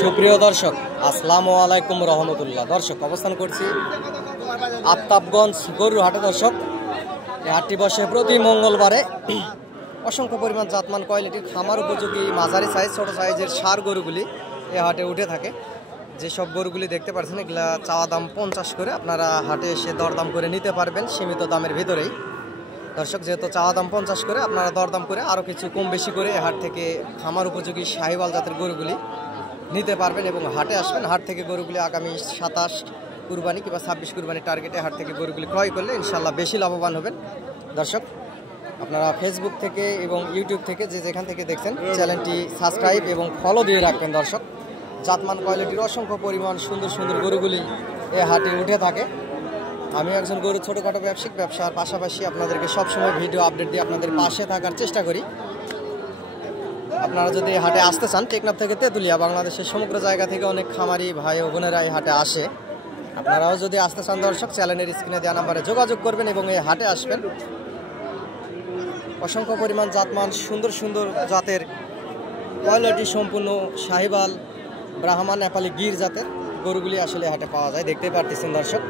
সুপ্রিয় দর্শক, আসসালামু আলাইকুম রহমতুল্লাহ। দর্শক, অবস্থান করছি আফতাবগঞ্জ গরুর হাটে। দর্শক, এই হাটটি বসে প্রতি মঙ্গলবারে। অসংখ্য পরিমাণ জাতমান কোয়ালিটির খামার উপযোগী মাঝারি সাইজ, ছোট সাইজের ষাঁড় গরুগুলি এই হাটে উঠে থাকে। যেসব গরুগুলি দেখতে পাচ্ছেন, এগুলা চাওয়া দাম 50 করে। আপনারা হাটে এসে দরদাম করে নিতে পারবেন সীমিত দামের ভিতরেই। দর্শক, যেহেতু চাওয়া দাম 50 করে, আপনারা দরদাম করে আরও কিছু কম বেশি করে হাট থেকে খামার উপযোগী শাহিওয়াল জাতের গরুগুলি নিতে পারবেন এবং হাটে আসবেন। হাট থেকে গরুগুলি আগামী 27 কুরবানি কিংবা 26 কুরবানি টার্গেটে হাট থেকে গরুগুলি ক্রয় করলে ইনশাল্লাহ বেশি লাভবান হবেন। দর্শক, আপনারা ফেসবুক থেকে এবং ইউটিউব থেকে যে যেখান থেকে দেখছেন, চ্যানেলটি সাবস্ক্রাইব এবং ফলো দিয়ে রাখবেন। দর্শক, জাতমান কোয়ালিটির অসংখ্য পরিমাণ সুন্দর সুন্দর গরুগুলি এ হাটে উঠে থাকে। আমি একজন গরু ছোটোখাটো ব্যবসার পাশাপাশি আপনাদেরকে সবসময় ভিডিও আপডেট দিয়ে আপনাদের পাশে থাকার চেষ্টা করি। আপনারা যদি হাটে আসতে চান, টেকনাফ থেকে তেঁতুলিয়া, বাংলাদেশের সমগ্র জায়গা থেকে অনেক খামারি ভাই ও বোনেরা এই হাটে আসে। আপনারাও যদি আসতে চান দর্শক, চ্যানেলের স্ক্রিনে দেওয়া নাম্বারে যোগাযোগ করবেন এবং এই হাটে আসবেন। অসংখ্য পরিমাণ জাতমান সুন্দর সুন্দর জাতের কোয়ালিটি সম্পূর্ণ শাহিওয়াল, ব্রাহ্মা, নেপালি, গির জাতের গরুগুলি আসলে হাটে পাওয়া যায়। দেখতে পারতেছেন দর্শক।